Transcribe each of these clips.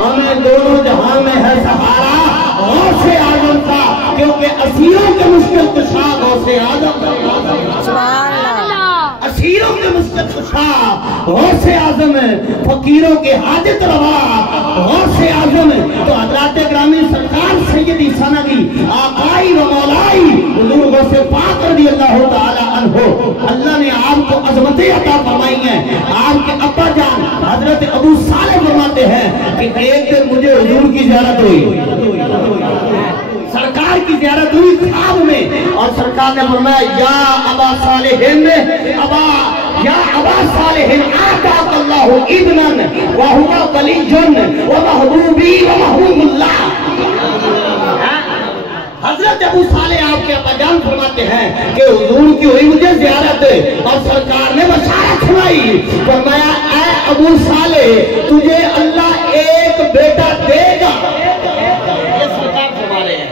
ہمیں دونوں جہاں میں ہے سہارا غوث اعظم کا، کیونکہ اسیروں کے مشکل کشا غوث اعظم، اسیروں کے مشکل کشا غوث اعظم، فقیروں کے حاجت روا غوث اعظم۔ تو حضرات گرامی سرکار سیدی سندی آقائی و مولائی حضور غوث پاک رضی اللہ تعالی عنہ، اللہ نے آپ کو عظمتیں عطا فرمائی ہیں۔ آپ کے ابا جان حضرت ابو صالح فرماتے ہیں کہ ایک دن مجھے حضور کی زیارت ہوئی، سرکار کی زیارت ہوئی خواب میں، اور سرکار نے فرمایا یا ابا صالح یا ابا صالح آتاک اللہ ابنن وہو ولی ومحبوبی ومحبوب اللہ۔ حضرت ابو صالح آپ کے ابا جان فرماتے ہیں کہ حضور کی ہوئی مجھے زیارت، اور سرکار نے بشارت سنائی، فرمایا اے ابو صالح تجھے اللہ ایک بیٹا دے گا، یہ سرکار فرما رہے ہیں،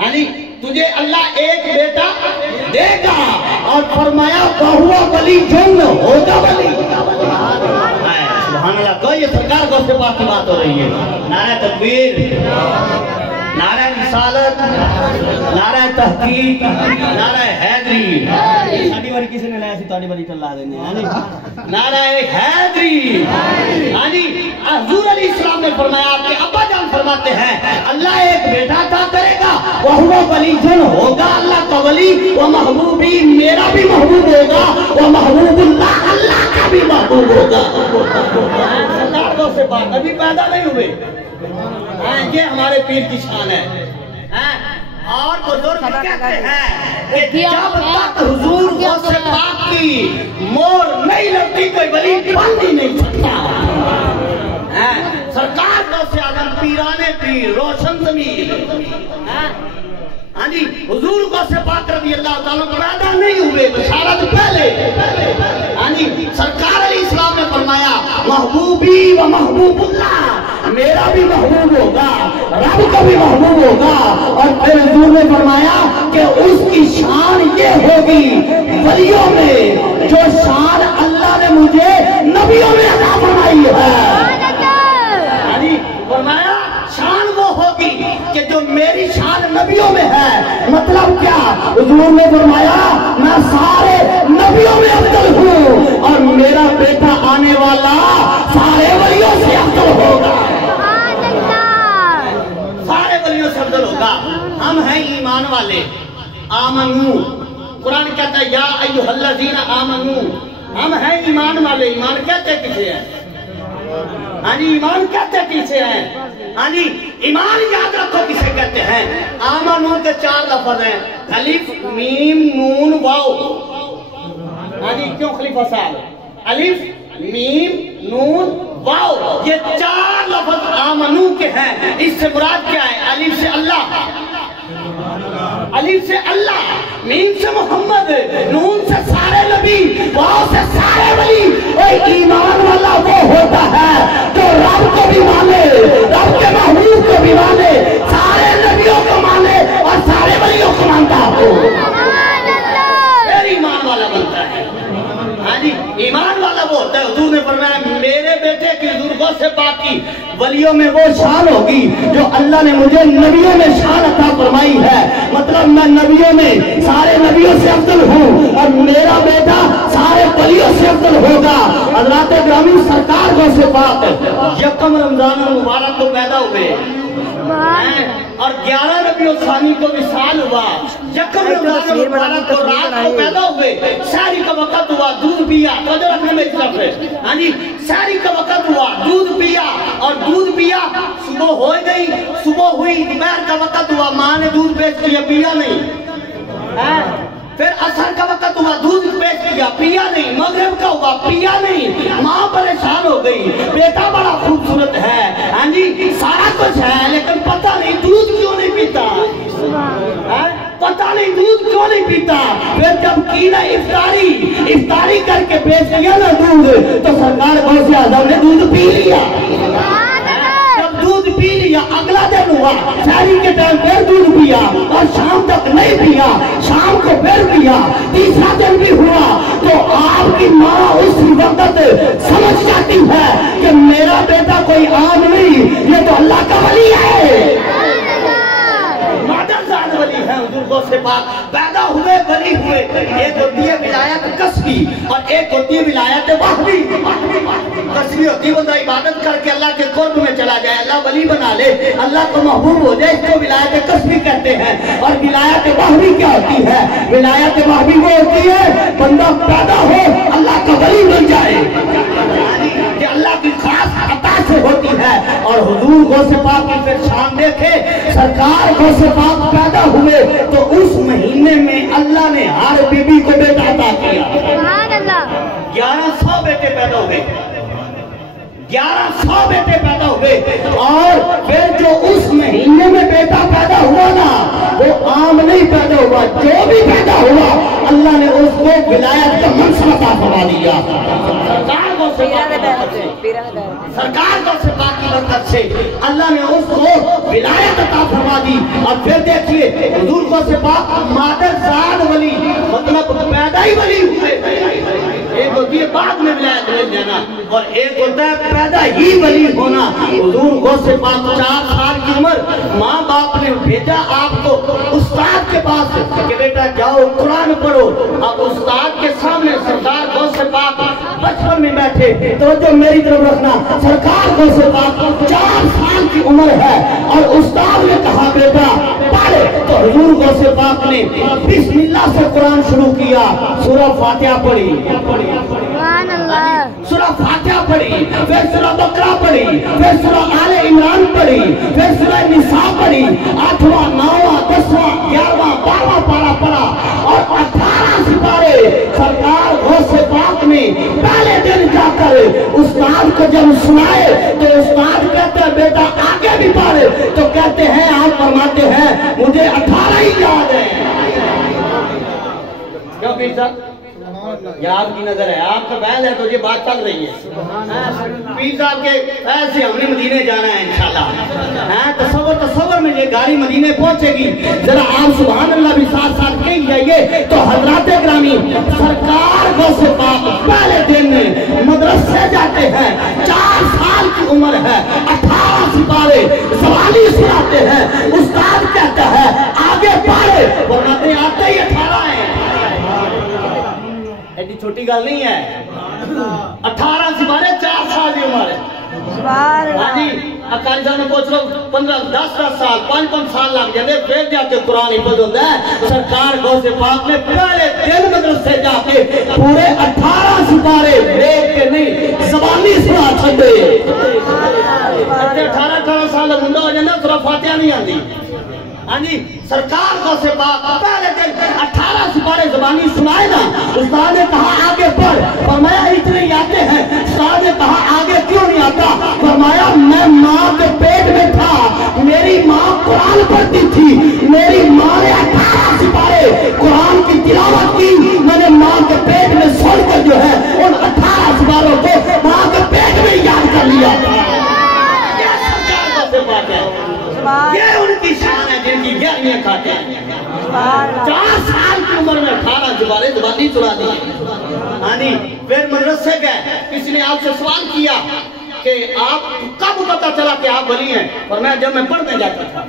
یعنی تجھے اللہ ایک بیٹا دے گا، اور فرمایا بہوا ولی جن ہوگا ولی۔ سبحان اللہ، تو یہ سرکار کو سے بات کی بات ہو رہی ہے۔ نعرہ تکبیر، نعرہ رسالت، نعرہ تحقیق، نعرہ حیدری، ساڑی باری کسی نے لیا سی تاڑی باری چل رہا دینے، نعرہ حیدری۔ حضور علیہ السلام نے فرمایا، آپ کے ابا جان فرماتے ہیں اللہ ایک بیٹا عطا کرے گا، وہو ولی جن ہوگا اللہ کا ولی، وہ محبوبی میرا بھی محبوب ہوگا، وہ محبوب اللہ اللہ کا بھی محبوب ہوگا۔ سرکار کو سے بات ابھی پیدا نہیں ہوئے، یہ ہمارے پیر کی شان ہے۔ اور بزرگ کہتے ہیں کہ جب تک حضور غوث پاک کی مور نہیں لگتی کوئی ولی بن ہی نہیں سکتا۔ سرکار غوث اعظم پیرانے پیر روشن ضمیر، حضور غوث پاک رضی اللہ تعالیٰ پیدا نہیں ہوئے، بشارت پہلے۔ سرکار علیہ السلام نے فرمایا محبوبی و محبوب اللہ، میرا بھی محبوب ہوگا، رب کا بھی محبوب ہوگا، اور پھر حضور نے فرمایا کہ اس کی شان یہ ہوگی ولیوں میں جو شان اللہ نے مجھے نبیوں میں عطا فرمائی ہے۔ فرمایا شان وہ ہوگی کہ جو میری شان نبیوں میں ہے۔ مطلب کیا؟ حضور نے فرمایا میں سارے نبیوں میں افضل ہوں، اور میرا بیٹا آنے والا سارے ولیوں سے افضل ہوگا، سارے ولیوں سے افضل ہوگا۔ ہم ہیں ایمان والے، آمنو، قرآن کہتا ہے یا ایھا الذین آمنو، ہم ہیں ایمان والے۔ ایمان کہتے کسے ہیں؟ ایمان کہتے کسے ہیں؟ ایمان یاد رکھو کسے کہتے ہیں۔ آمنو کے 4 لفظ ہیں، الف میم نون واو۔ کیوں خلیفہ صاحب؟ الف میم نون واو، یہ 4 لفظ آمنو کے ہیں۔ اس سے مراد کیا ہے؟ الف سے اللہ، الف سے اللہ، میم سے محمد، نون سے سارے نبی، واو سے سارے ولی۔ ایمان والا وہ ہوتا ہے جو رب کو بھی مانے، رب کے محبوب کو بھی مانے، سارے نبیوں کو مانے، اور سارے ولیوں کو مانتا ہو، پھر ایمان والا بنتا ہے۔ ایمان والا وہ ہوتا ہے۔ حضور نے فرمایا میرے بیٹے کی حضور غوث پاک کی ولیوں میں وہ شان ہوگی جو اللہ نے مجھے نبیوں میں شان عطا فرمائی ہے۔ مطلب میں نبیوں میں سارے نبیوں سے افضل ہوں، اور میرا بیٹا سارے ولیوں سے افضل ہوگا۔ حضرات گرامی سرکار غوث پاک یکم رمضان المبارک کو پیدا ہوئے، اور 11 ربیع الثانی کو وصال ہوا، یکم رمضان المبارک کو رات کو پیدا ہوئے، سحری کا وقت ہوا، دودھ پیا، توجہ رکھنے میں اطلاف ہے، سحری کا وقت ہوا، دودھ پیا، اور دودھ پیا، صبح ہو گئی، صبح ہوئی، دوپہر کا وقت ہوا، ماں نے دودھ پیش کیا، پیا نہیں، پھر عصر کا وقت ہوا، دودھ پیش کیا، پیا نہیں، مغرب کا ہوا، پیا نہیں، ماں پریشان ہو گئی، بیٹا بڑا خوبصورت ہے، سارا کچھ ہے، لیکن پتہ نہیں دودھ کیوں نہیں پیتا، پتہ نہیں دودھ کیوں نہیں پیتا۔ پھر جب کی نا افطاری کر کے پیش کیا نا دودھ، تو سرکار غوث اعظم نے دودھ پی لیا۔ دودھ پی لیا، اگلا دن ہوا، سحری کے ٹائم پھر دودھ پیا، اور شام تک نہیں پیا، شام کو پھر پیا، تیسرا دن بھی ہوا، تو آپ کی ماں اس وقت سمجھ جاتی ہے کہ میرا بیٹا کوئی عام نہیں، ये तो अल्लाह का वली है, मादरजान वली है। हुजूर गौस से पाक पैदा हुए वली हुए। एक होती है विलायत कसबी और एक होती है विलायत वाहबी। कसबी होती है बंदा इबादत करके अल्लाह के कुर्ब में चला जाए, अल्लाह वली बना ले, अल्लाह को महबूब हो जाए, इसको विलायत कसबी कहते हैं। और विलायत वाहबी क्या होती है? विलायत वाहबी वो होती है बंदा पैदा हो अल्लाह का वली बन जाए, कि अल्लाह की खास अता से होती है। और हुजूर गौसे पाक की फिर शान देखे, सरकार गौसे पाक पैदा हुए तो उस महीने में अल्लाह ने हर बीबी को बेटा अता किया। 1100 बेटे पैदा हुए, 1100 बेटे पैदा हुए। और फिर जो उस महीने में बेटा पैदा हुआ ना, वो आम नहीं पैदा हुआ, जो भी पैदा हुआ अल्लाह ने उसको विलायत का मनसब अता फरमा दिया। सरकार को से पाक की बरकत से अल्लाह ने उसको विलायत अता फरमा दी। और फिर देखिए हुजूर को से पाक मादरजान वली, मतलब पैदा ही वली हुए। एक होती है बाद में विलायत मिल जाना और एक होता है पैदा ही वली होना। हुजूर को से पाक 4 साल की उम्र माँ बाप ने भेजा आपको उस्ताद के पास कि बेटा जाओ कुरान पढ़ो। अब उस्ताद के सामने सरकार को से पाक बचपन में बैठे, तो जो मेरी तरफ रखना, सरकार को से पाक 4 साल की उम्र है और उस्ताद ने कहा बेटा पढ़े, तो हुजूर को से पाक ने बिस्मिल्लाह से कुरान शुरू किया, सूरह फातिहा पढ़ी, सूरह फातिहा पढ़ी, फिर सूरह बकरा पढ़ी, फिर सूरह आले इमरान पढ़ी, फिर सूरह निसा पढ़ी, 8वां 9वां 10वां 11वां 12वां पारा पढ़ा और 18 सिपारे सरकार गौसे पाक ने पहले दिन जाकर उस्ताद को जब सुनाए तो उस्ताद कहते हैं बेटा आगे भी पढ़े, तो कहते हैं आप फरमाते हैं मुझे 18 ही याद है। क्यों पीर साहब? ये आपकी नजर है, आपका बैल है तो ये बात चल रही है। पीर साहब के ऐसे हमने मदीने जाना है इंशाल्लाह। तसव्वुर में ये गाड़ी मदीने पहुंचेगी, जरा आप सुभान अल्लाह भी साथ साथ कह जाइए। तो हजरात ग्रामी सरकार गौसे पाक पहले दिन मदरसे जाते हैं, 4 साल की उम्र है, 18 सिपारे सवाली सुनाते हैं। उस्ताद कहता है आगे पढ़े, वरना आते ही 18 है, ऐसी छोटी गल नहीं है। 18 सिपारे 4 साल की उम्र है। हाँ जी, अकाली साहब ने पूछ लो 15-10 साल 5-5 साल लग जाते, फिर जाके कुरान हिफज होता है। सरकार गौसे पाक ने पहले दिन मदरसे जाके पूरे 18 सिपारे देख के नहीं ज़बानी सुना छड़े। 18 साल मुंडा हो जाता, सूरह फातिहा नहीं आती। हाँ जी, सरकार गौसे पाक पहले दिन 18 सिपारे ज़बानी सुनाए ना, उस्ताद ने कहा आगे पढ़, फरमाया इतने ही आते हैं। उस्ताद ने कहा आगे क्यों नहीं आता? फरमाया मैं माँ के पेट में था, मेरी माँ कुरान पढ़ती थी, मेरी माँ ने 18 सिपारे कुरान की तिलावत की, मैंने माँ के पेट में सुनकर जो है उन 18 सिपारों को माँ के पेट में याद कर लिया। ये उनकी शान है जिनकी गहरियां खाते हैं। 4 साल की उम्र में 18 सिपारे ज़बानी सुना दी। हाँ जी, फिर मदरसे गए, किसी ने आपसे सवाल किया कि आप कब पता चला कि आप वली हैं? और मैं जब मैं पढ़ने जाता था,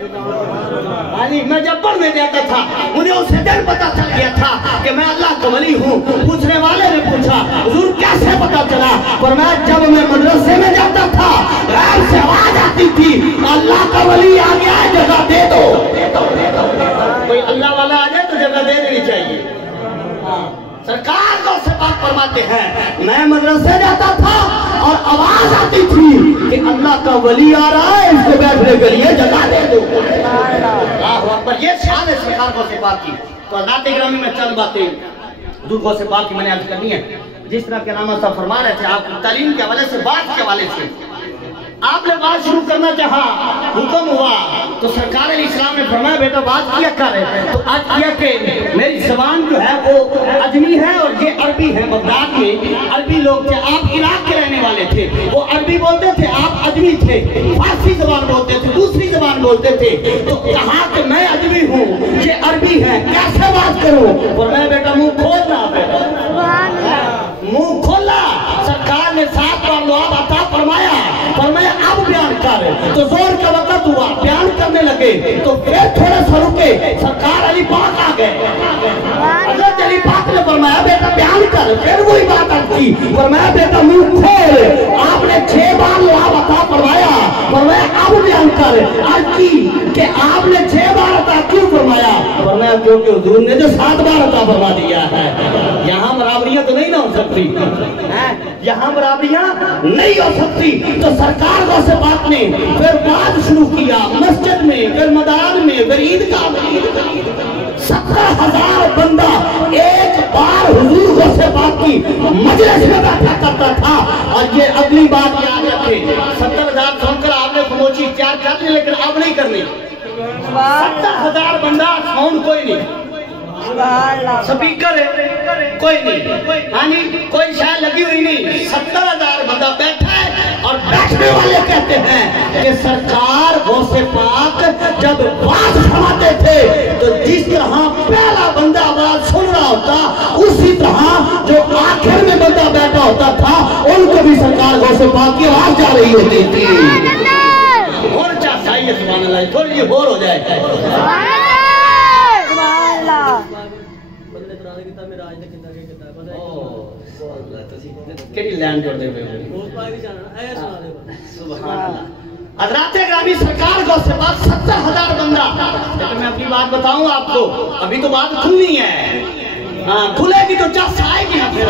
हाँ जी, मैं जब पढ़ने जाता था मुझे उसे दिन पता चल गया था कि मैं अल्लाह का वली हूँ। पूछने वाले ने पूछा हुजूर कैसे पता चला? और मैं जब मैं मदरसे में जाता था गैर से आवाज आती थी अल्लाह का वली आ गया है, जगह दे दो। कोई अल्लाह वाला आ जाए तो जगह दे देनी चाहिए। सरकार को से बात फरमाते हैं मैं मदरसे जाता था और आवाज आती थी कि अल्लाह का वली आ रहा है, इसको बैठने के लिए जगह दे दो। पर ये शान है सरकार को से बात की। तो नाते ग्रामी में चंद बातें दूर को से बात की मैंने अर्ज करनी है। जिस तरह के नामा साहब फरमा रहे थे, आप तालीम के हवाले से, बात के हवाले से आपने बात शुरू करना चाहा, हुक्म हुआ तो सरकार इस्लाम ने फरमाया बेटा बात किया कर। तो आज किया कि मेरी जबान जो है वो अजमी है और ये अरबी है। बगदाद में अरबी लोग थे, आप इराक के रहने वाले थे, वो अरबी बोलते थे, आप अजमी थे, फारसी जबान बोलते थे, दूसरी जबान बोलते थे। तो कहा कि मैं अजमी हूँ, ये अरबी है, कैसे बात करूँ? और मैं बेटा मुंह खोलना, मुंह खोला। सरकार ने 7 बार लुआब अता फरमाया, फरमाया अब बयान कर। तो जोर का वक्त हुआ, बयान करने लगे तो फिर थोड़ा सा रुके, सरकार अली पाक आ गए। हजरत अली पाक ने फरमाया बेटा बयान कर। फिर वही बात की, फरमाया बेटा मुंह खोल। आपने 6 बार लाभ अता फरमाया, फरमाया अब बयान कर। अर्ज की कि आपने 6 बार अता क्यों फरमाया? फरमाया क्योंकि हुजूर ने जो 7 बार अता फरमा दिया है। यहाँ बराबरियां तो नहीं ना हो सकती है, यहाँ बराबरियां नहीं हो सकती। तो सरकार गौसे पाक ने फिर बात शुरू किया, मस्जिद में, फिर मैदान में, फिर ईदगाह में 17,000 बंदा एक बार हुजूर गौसे पाक की मजलिस में बैठा करता था। और ये अगली बात याद रखे, 70,000 सुनकर आपने खामोशी इख्तियार कर ली, लेकिन अब नहीं करनी। 70,000 बंदा, साउंड कोई नहीं, स्पीकर है कोई नहीं, यानी कोई शायद लगी हुई नहीं, 70,000 बंदा बैठा है। और बैठने वाले कहते हैं कि सरकार गौसे पाक जब बात फरमाते थे तो जिस तरह पहला बंदा आवाज सुन रहा होता, उसी तरह जो आखिर में बंदा बैठा होता था उनको भी सरकार गौसे पाक की आवाज जा रही होती थी। और चाहिए सुभान अल्लाह, थोड़ी जी बोर हो जाए। सरकार गौसे पाक 70,000 बंदा। लेकिन मैं अपनी बात बताऊं आपको, अभी तो बात खुलनी है। हाँ खुलेगी तो जस आएगी ना, फिर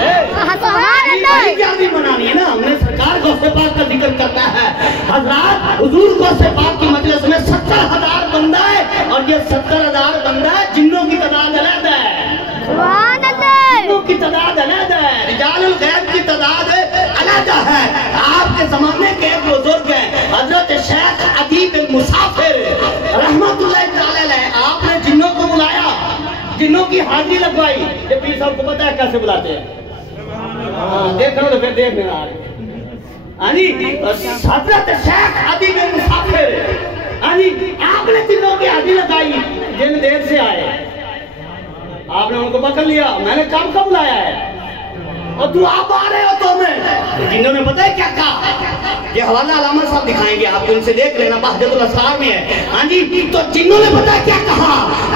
भी बनानी है ना। हमने सरकार गौसे पाक का जिक्र करना है। हजरात हुजूर गौसे पाक की मजलिस में 70,000 बंदा है, और ये 70,000 बंदा है, जिन्नों की तादाद अलग है, जिन्नों की तादाद अलग है, रिजालुल गैब की तादाद अलग है। आपके जमाने के एक बुजुर्ग हैं हजरत शेख अदी बिन मुसाफिर रहमतुल्लाह तआला अलैह, आपने जिन्नों को बुलाया, जिन्नों की हाजिरी लगवाई। ये पीर साहब को पता है कैसे बुलाते हैं? देख रहे हो तो फिर देख लेना। हजरत शेख अदी बिन मुसाफिर, आपने जिन्नों की हाजिरी लगाई, जिन देर से आए, आपने उनको पकड़ लिया, मैंने काम कब लाया है और तू आप आ रहे हो? तो मैं जिन्होंने पता है क्या कहा, ये हवाला अलामा साहब दिखाएंगे आपको, इनसे देख लेना, बहजतुल असरार में है। हाँ जी, तो जिन्होंने पता है क्या कहा,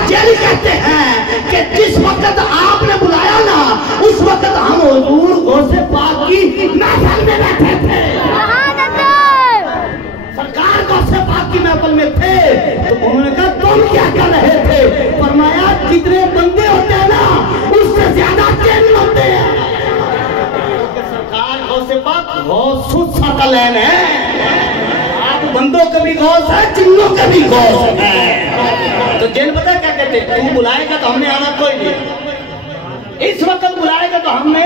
ये कहते हैं कि जिस वक्त आपने बुलाया ना, उस वक्त हम हुजूर गौसे पाक की महफिल में बैठे थे, सरकार गौसे पाक की महफिल में थे। तो उन्होंने कहा तुम क्या कर रहे थे? फरमाया जितने बंदे होते हैं ना, उससे ज्यादा चैन होते हैं। सरकार गौसे पाक गौस है, आप बंदों का भी गौस है, जिन्नों का भी गौस है। तो जिन पता क्या कहते, तू बुलाएगा तो हमने आना कोई नहीं, इस वक्त बुलाएगा तो हमने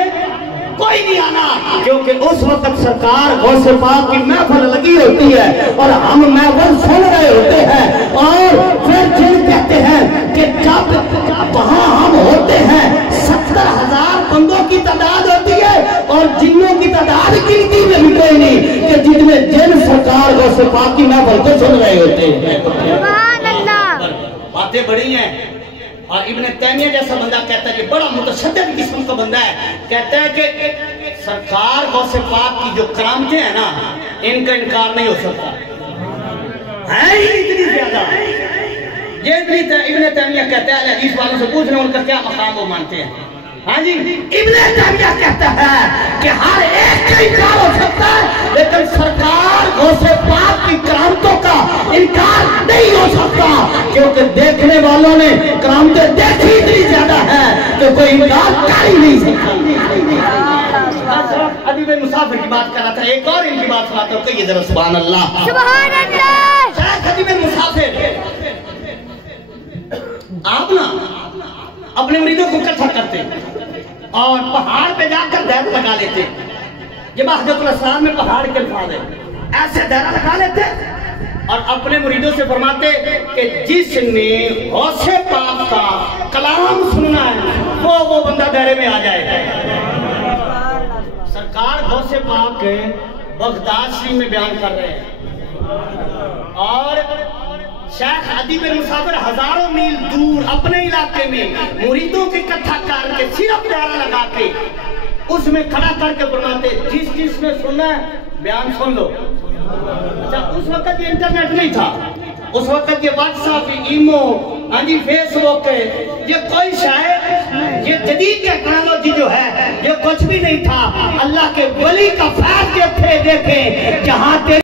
कोई नहीं आना, क्योंकि उस वक्त सरकार गौसे पाक की महफिल लगी होती है और हम महफिल सुन रहे होते हैं। और फिर जिन कहते हैं कि जब वहां हम होते हैं 70,000 बंदों की तादाद होती है, और जिन्नों की तादाद गिनती में भी कोई नहीं कि जितने जिन सरकार गौसे पाक की महफिल को सुन रहे होते हैं। बातें बड़ी हैं। और इब्ने तैमिया जैसा बंदा कहता है कि बड़ा मुतशद्दिद किस्म का बंदा है, कहता है कि सरकार गौसे पाक की जो करामतें हैं ना, इनका इनकार नहीं हो सकता, है ही इतनी ज्यादा। ये इब्ने तैमिया कहता है, हदीस वालों से पूछ रहे हैं उनका क्या मकाम वो मानते हैं। हाँ जी, इब्ने तैमिया कहता है कि हर एक का इनकार हो सकता है, लेकिन सरकार गौसे पाक की करामतों का इनकार नहीं हो सकता, क्योंकि देखने वालों ने करामतें देखी इतनी ज्यादा है कि कोई इनकार कर ही नहीं सकता। अभी मैं मुसाफिर की बात कर रहा था, एक और इनकी बात सुनाता हूँ, कहिए जरा सुभान अल्लाह। सुभान अल्लाह। अभी मैं मुसाफिर, आप ना अपने मरीजों को इकट्ठा करते और पहाड़ पे जाकर दायरा लगा लेते। ये बहजतुल असरार में पहाड़ के अल्फाज है, ऐसे दायरा लगा लेते और अपने मुरीदों से फरमाते कि जिसने गौसे पाक का कलाम सुनना है वो बंदा दायरे में आ जाए। सरकार गौसे पाक बगदाद शरीफ में बयान कर रहे हैं, और शेख अदी बिन मुसाफिर हजारों मील दूर अपने इलाके में मुरीदों को इकट्ठा करके सिर्फ दायरा लगा के उसमें खड़ा करके फरमाते जिस जिसने सुनना है बयान सुन लो। اچھا اس وقت یہ انٹرنیٹ نہیں تھا، اس وقت یہ واٹس ایپ، ایمو، ہاں جی فیس بک، یہ کوئی شاید یہ جدید ٹیکنالوجی جو ہے یہ کچھ بھی نہیں تھا۔ اللہ کے ولی کا فیض یہ تھے، دیکھیں جہاں